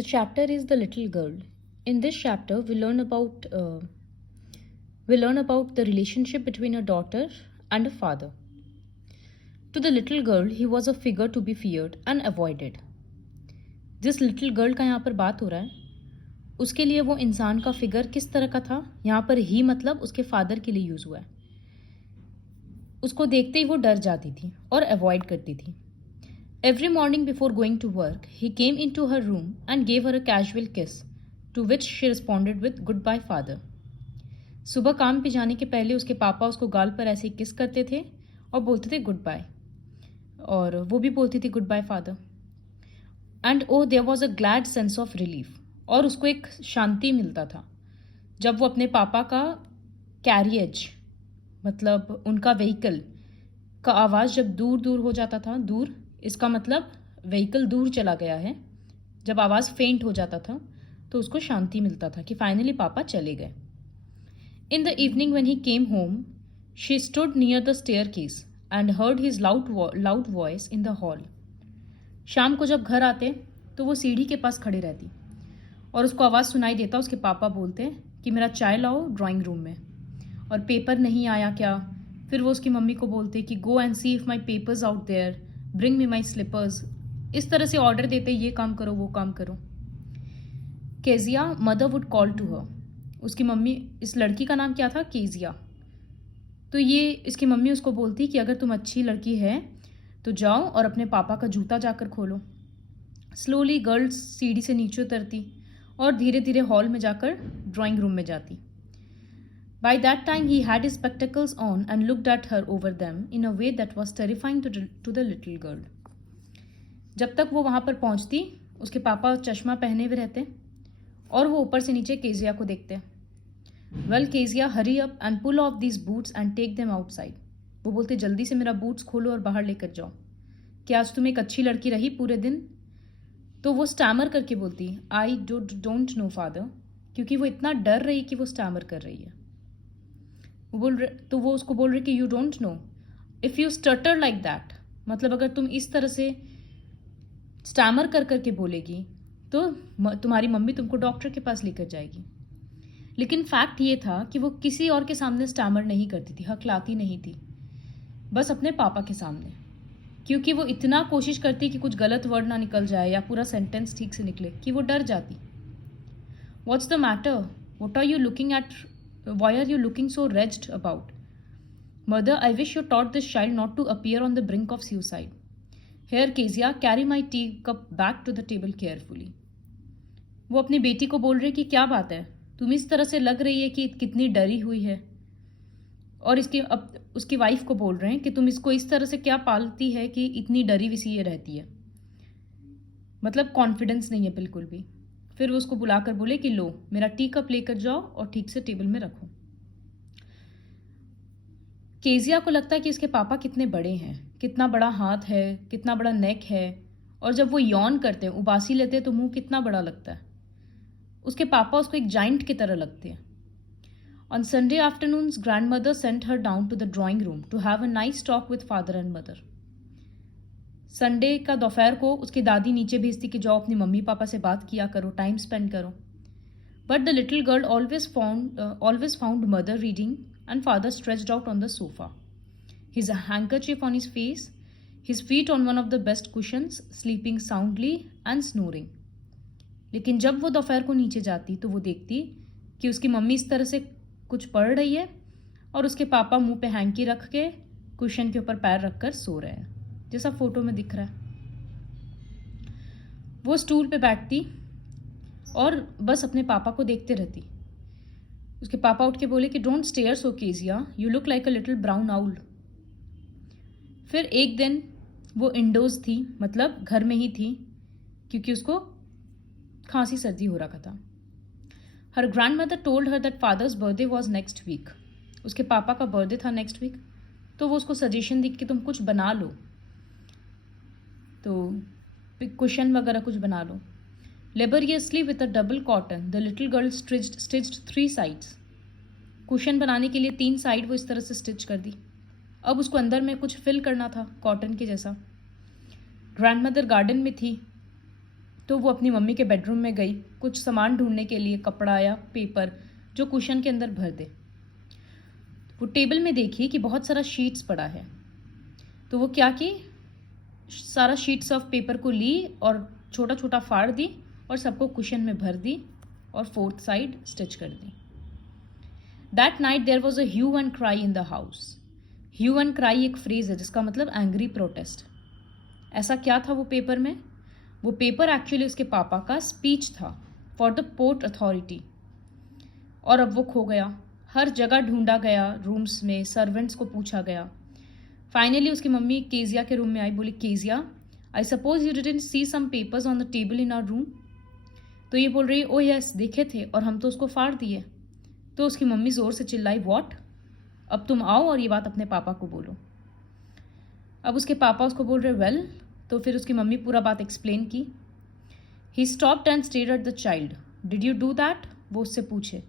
The chapter is The Little Girl. In this chapter, we learn about the relationship between a daughter and a father. To the little girl, he was a figure to be feared and avoided. जिस little girl का यहाँ पर बात हो रहा है उसके लिए वो इंसान का फिगर किस तरह का था, यहाँ पर ही मतलब उसके फादर के लिए यूज़ हुआ है। उसको देखते ही वो डर जाती थी और अवॉइड करती थी। Every morning before going to work, he came into her room and gave her a casual kiss, to which she responded with goodbye father. सुबह काम पे जाने के पहले उसके पापा उसको गाल पर ऐसे किस करते थे और बोलते थे गुड बाय, और वो भी बोलती थी good bye father. And oh there was a glad sense of relief, और उसको एक शांति मिलता था जब वो अपने पापा का कैरियज मतलब उनका व्हीकल का आवाज़ जब दूर दूर हो जाता था। दूर इसका मतलब व्हीकल दूर चला गया है। जब आवाज़ फेंट हो जाता था तो उसको शांति मिलता था कि फाइनली पापा चले गए। In the evening when he came home, she stood near the staircase and heard his loud voice in the hall. शाम को जब घर आते तो वो सीढ़ी के पास खड़े रहती और उसको आवाज़ सुनाई देता उसके पापा बोलते कि मेरा चाय लाओ ड्राइंग रूम में, और पेपर नहीं आया क्या। फिर वो उसकी मम्मी को बोलते कि go and see if my papers out there, bring me my slippers. इस तरह से ऑर्डर देते ये काम करो वो काम करो। Kezia mother would call to her. उसकी मम्मी, इस लड़की का नाम क्या था, केजिया। तो ये इसकी मम्मी उसको बोलती कि अगर तुम अच्छी लड़की है तो जाओ और अपने पापा का जूता जाकर खोलो। स्लोली गर्ल्स सीढ़ी से नीचे उतरती और धीरे धीरे हॉल में जाकर ड्राइंग रूम में जाती। By that time he had his spectacles on and looked at her over them in a way that was terrifying to the little girl. जब तक वो वहाँ पर पहुँचती उसके पापा चश्मा पहने हुए रहते और वो ऊपर से नीचे केजिया को देखते। Well Kezia, hurry up and pull off these boots and take them outside. वो बोलते जल्दी से मेरा बूट्स खोलो और बाहर लेकर जाओ कि आज तुम एक अच्छी लड़की रही पूरे दिन। तो वो स्टैमर करके बोलती आई डोंट नो फादर, क्योंकि वो इतना डर रही कि वो स्टैमर कर रही है। वो उसको बोल रही कि you don't know, if you stutter like that, मतलब अगर तुम इस तरह से स्टैमर कर करके बोलेगी तो तुम्हारी मम्मी तुमको डॉक्टर के पास लेकर जाएगी। लेकिन फैक्ट ये था कि वो किसी और के सामने स्टैमर नहीं करती थी, हकलाती नहीं थी, बस अपने पापा के सामने, क्योंकि वो इतना कोशिश करती कि कुछ गलत वर्ड ना निकल जाए या पूरा सेंटेंस ठीक से निकले कि वो डर जाती। What's the matter, what are you looking at, why are you looking so wretched about? Mother, I wish you taught this child not to appear on the brink of suicide. Here Kezia, carry my tea cup back to the table carefully. वो अपनी बेटी को बोल रही कि क्या बात है, तुम इस तरह से लग रही है कि कितनी डरी हुई है, और उसकी वाइफ को बोल रहे हैं कि तुम इसको इस तरह से क्या पालती है कि इतनी डरी हुई सी ये रहती है, मतलब कॉन्फिडेंस नहीं है बिल्कुल भी। फिर वो उसको बुलाकर बोले कि लो मेरा टी कप लेकर जाओ और ठीक से टेबल में रखो। केजिया को लगता है कि इसके पापा कितने बड़े हैं, कितना बड़ा हाथ है, कितना बड़ा नेक है, और जब वो यौन करते हैं, उबासी लेते हैं तो मुंह कितना बड़ा लगता है। उसके पापा उसको एक जाइंट की तरह लगते हैं। On Sunday afternoons grandmother sent her down to the drawing room to have a nice talk with father and mother. Sunday का दोपहर को उसकी दादी नीचे भेजती कि जाओ अपनी मम्मी पापा से बात किया करो, टाइम स्पेंड करो। But the little girl always found mother reading and father stretched out on the sofa, his handkerchief on his face, his feet on one of the best cushions, sleeping soundly and snoring. लेकिन जब वो दोपहर को नीचे जाती तो वो देखती कि उसकी मम्मी इस तरह से कुछ पढ़ रही है और उसके पापा मुंह पे हैंकी रख के कुशन के ऊपर पैर रखकर सो रहे हैं, जैसा फोटो में दिख रहा है। वो स्टूल पे बैठती और बस अपने पापा को देखते रहती। उसके पापा उठ के बोले कि don't stare so Kezia, you look like a little brown owl. फिर एक दिन वो इंडोर्स थी, मतलब घर में ही थी, क्योंकि उसको खांसी सर्दी हो रखा था। Her grandmother told her that father's birthday was next week. उसके पापा का बर्थडे था नेक्स्ट वीक, तो वो उसको सजेशन दी कि तुम कुछ बना लो, तो कुशन वगैरह कुछ बना लो। Laboriously with a double cotton the little girl stitched 3 sides. Cushion बनाने के लिए 3 साइड वो इस तरह से स्टिच कर दी। अब उसको अंदर में कुछ फिल करना था कॉटन के जैसा। ग्रैंडमदर गार्डन में थी तो वो अपनी मम्मी के बेडरूम में गई कुछ सामान ढूंढने के लिए, कपड़ा या पेपर जो कुशन के अंदर भर दे। वो टेबल में देखी कि बहुत सारा शीट्स पड़ा है, तो वो क्या की, सारा शीट्स ऑफ पेपर को ली और छोटा छोटा फाड़ दी और सबको कुशन में भर दी और फोर्थ साइड स्टिच कर दी। That night there was a hue and cry in the house. Hue and cry एक फ्रेज है जिसका मतलब एंग्री प्रोटेस्ट। ऐसा क्या था वो पेपर में? वो पेपर एक्चुअली उसके पापा का स्पीच था फॉर द पोर्ट अथॉरिटी, और अब वो खो गया। हर जगह ढूंढा गया, रूम्स में, सर्वेंट्स को पूछा गया। फाइनली उसकी मम्मी केजिया के रूम में आई, बोली, Kezia, I suppose you didn't see some papers on the table in our room. तो ये बोल रही, ओ यस, देखे थे और हम तो उसको फाड़ दिए। तो उसकी मम्मी जोर से चिल्लाई, व्हाट? अब तुम आओ और ये बात अपने पापा को बोलो। अब उसके पापा उसको बोल रहे, वेल। तो फिर उसकी मम्मी पूरा बात एक्सप्लेन की। He stopped and stared at the child. Did you do that? वो उससे पूछे,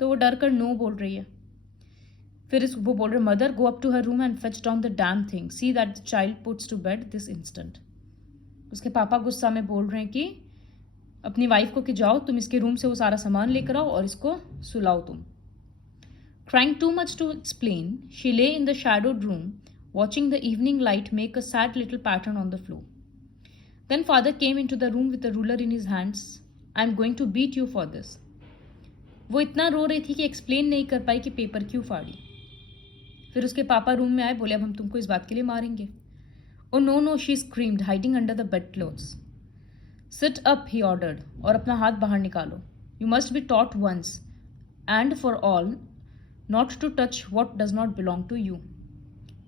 तो वो डर कर नो बोल रही है। फिर वो बोल रहे, mother, go up to her room and fetch down the damn thing, see that the child puts to bed this instant. उसके पापा गुस्सा में बोल रहे हैं कि अपनी वाइफ को कि जाओ तुम इसके रूम से वो सारा सामान लेकर आओ और इसको सुलाओ तुम। Crying too much to explain, she lay in the shadowed room, watching the evening light make a sad little pattern on the floor. Then father came into the room with a ruler in his hands. I'm going to beat you for this. वो इतना रो रही थी कि explain नहीं कर पाई कि paper क्यों फाड़ी। फिर उसके पापा रूम में आए, बोले, अब हम तुमको इस बात के लिए मारेंगे। Oh no no, she screamed, hiding under the bedclothes. Sit up, he ordered, और अपना हाथ बाहर निकालो। You must be taught once and for all not to touch what does not belong to you.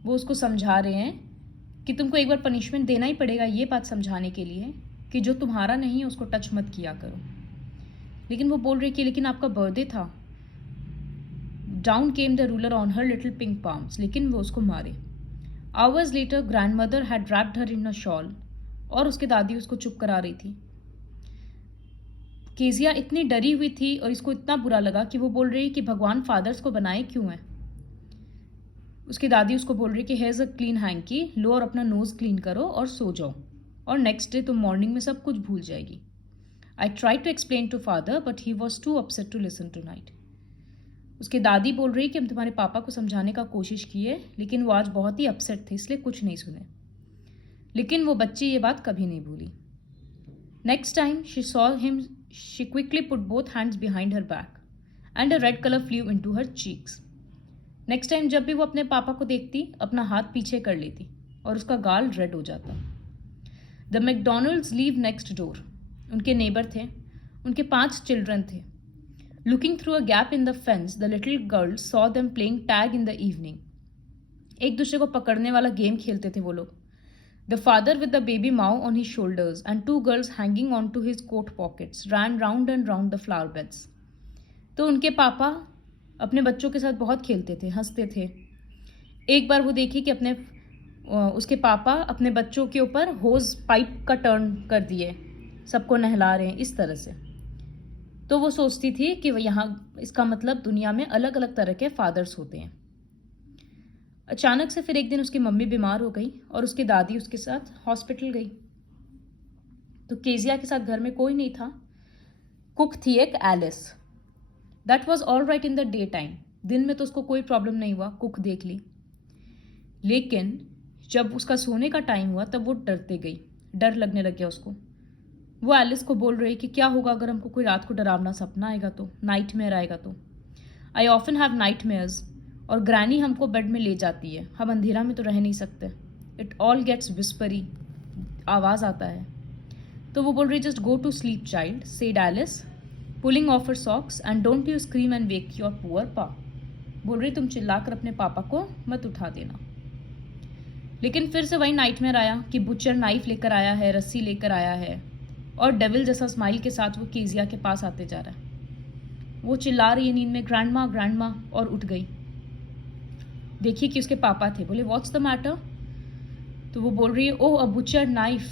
वो उसको समझा रहे हैं कि तुमको एक बार पनिशमेंट देना ही पड़ेगा, ये बात समझाने के लिए कि जो तुम्हारा नहीं है उसको टच मत किया करो। लेकिन वो बोल रही कि लेकिन आपका बर्थडे था। Down came the ruler on her little pink palms, लेकिन वो उसको मारे। Hours later grand mother had wrapped her in a shawl, और उसके दादी उसको चुप करा रही थी। केजिया इतनी डरी हुई थी और इसको इतना बुरा लगा कि वो बोल रही कि भगवान फादर्स को बनाए क्यों है। उसकी दादी उसको बोल रही कि हेयर्स अ क्लीन हैंकी, लो और अपना नोज क्लीन करो और सो जाओ, और नेक्स्ट डे तुम मॉर्निंग में सब कुछ भूल जाएगी। I try to explain to father but he was too upset to listen tonight. उसकी दादी बोल रही कि हम तुम्हारे पापा को समझाने का कोशिश किए, लेकिन वो आज बहुत ही अपसेट थे, इसलिए कुछ नहीं सुने। लेकिन वो बच्ची ये बात कभी नहीं भूली। Next time she saw him, she quickly put both hands behind her back and a red color flew into her cheeks. Next time जब भी वो अपने पापा को देखती, अपना हाथ पीछे कर लेती और उसका गाल रेड हो जाता। The McDonald's leave next door. उनके नेबर थे, उनके 5 चिल्ड्रन थे। Looking through a gap in the fence, the little girls saw them playing tag in the evening. एक दूसरे को पकड़ने वाला गेम खेलते थे वो लोग। The father with the baby Mao on his shoulders and 2 girls hanging onto his coat pockets ran round and round the flower beds. तो उनके पापा अपने बच्चों के साथ बहुत खेलते थे, हंसते थे। एक बार वो देखी कि उसके पापा अपने बच्चों के ऊपर होज पाइप का टर्न कर दिए, सबको नहला रहे हैं इस तरह से। तो वो सोचती थी कि यहाँ इसका मतलब दुनिया में अलग अलग तरह के फादर्स होते हैं। अचानक से फिर एक दिन उसकी मम्मी बीमार हो गई और उसकी दादी उसके साथ हॉस्पिटल गई। तो केजिया के साथ घर में कोई नहीं था। कुक थी एक Alice. That was all right in the day time. दिन में तो उसको कोई प्रॉब्लम नहीं हुआ, कुक देख ली। लेकिन जब उसका सोने का टाइम हुआ तब वो डरते गई, डर लगने लग गया उसको। वो एलिस को बोल रही कि क्या होगा अगर हमको कोई रात को डरावना सपना आएगा तो, नाइटमेयर आएगा तो। आई ऑफन हैव नाइटमेयर्स, और ग्रैनी हमको बेड में ले जाती है, हम अंधेरा में तो रह नहीं सकते। इट ऑल गेट्स विस्परी, आवाज़ आता है। तो वो बोल रही, just go to sleep child, said Alice, pulling off her socks, and don't you scream and wake your poor pa. बोल रही तुम चिल्लाकर अपने पापा को मत उठा देना। लेकिन फिर से वही नाइटमेयर आया कि बुचर नाइफ लेकर आया है, रस्सी लेकर आया है, और डेविल जैसा स्माइल के साथ वो केजिया के पास आते जा रहा है। वो चिल्ला रही है नींद में, ग्रैंडमा ग्रैंडमा, और उठ गई। देखिए कि उसके पापा थे। बोले, व्हाट्स द मैटर? तो वो बोल रही है, ओह अ बुचर नाइफ।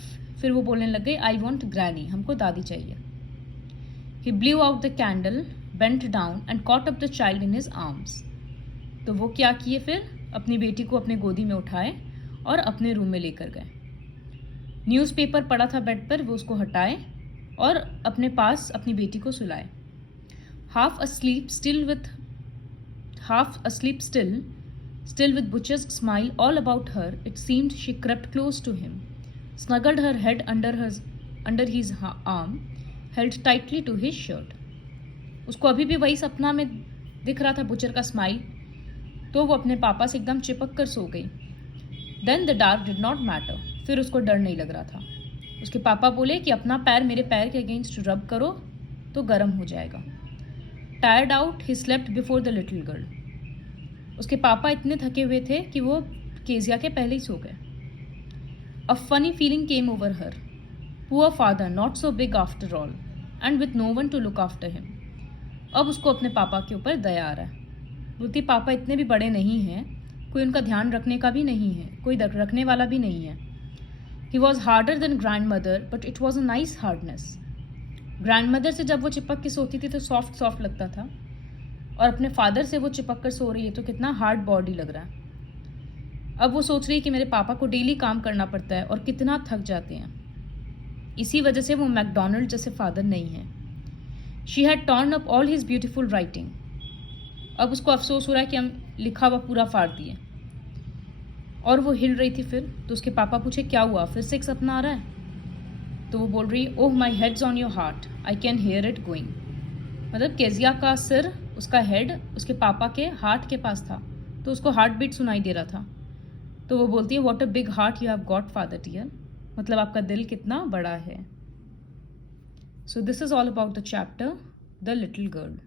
फिर वो बोलने लग गई, आई वॉन्ट ग्रैनी, हमको दादी चाहिए। He blew out the candle, bent down and caught up the child in his arms. तो वो क्या किए, फिर अपनी बेटी को अपने गोदी में उठाए और अपने रूम में लेकर गए। न्यूज़पेपर पड़ा था बेड पर, वो उसको हटाए और अपने पास अपनी बेटी को सुलाए। Half asleep still with Butcher's smile all about her, it seemed she crept close to him, snuggled her head under his arm, held tightly to his shirt. उसको अभी भी वही सपना में दिख रहा था बुचर का स्माइल, तो वो अपने पापा से एकदम चिपक कर सो गई। Then the dark did not matter, फिर उसको डर नहीं लग रहा था। उसके पापा बोले कि अपना पैर मेरे पैर के अगेंस्ट रब करो तो गर्म हो जाएगा। Tired out he slept before the little girl. उसके पापा इतने थके हुए थे कि वो केजिया के पहले ही सो गए। A funny feeling came over her. Poor father, not so big after all, and with no one to look after him. अब उसको अपने पापा के ऊपर दया आ रहा है। बोलती पापा इतने भी बड़े नहीं हैं, कोई उनका ध्यान रखने का भी नहीं है, कोई रखने वाला भी नहीं है। He was harder than grand mother, but it was a nice hardness. Grand mother से जब वो चिपक के सोती थी तो सॉफ्ट सॉफ्ट लगता था, और अपने फादर से वो चिपक कर सो रही है तो कितना हार्ड बॉडी लग रहा है। अब वो सोच रही है कि मेरे पापा को डेली काम करना पड़ता है और कितना थक जाते हैं, इसी वजह से वो मैकडोनल्ड जैसे फादर नहीं है। She had torn up all his beautiful writing. अब उसको अफसोस हो रहा है कि हम लिखा हुआ पूरा फाड़ दिए। और वो हिल रही थी फिर, तो उसके पापा पूछे क्या हुआ, फिर से एक सपना आ रहा है? तो वो बोल रही है, oh my head's on your heart, I can hear it going. मतलब केजिया का सिर, उसका हेड उसके पापा के हार्ट के पास था, तो उसको हार्ट बीट सुनाई दे रहा था। तो वो बोलती है, what a big heart you have got father dear, मतलब आपका दिल कितना बड़ा है। So this is all about the chapter the little girl.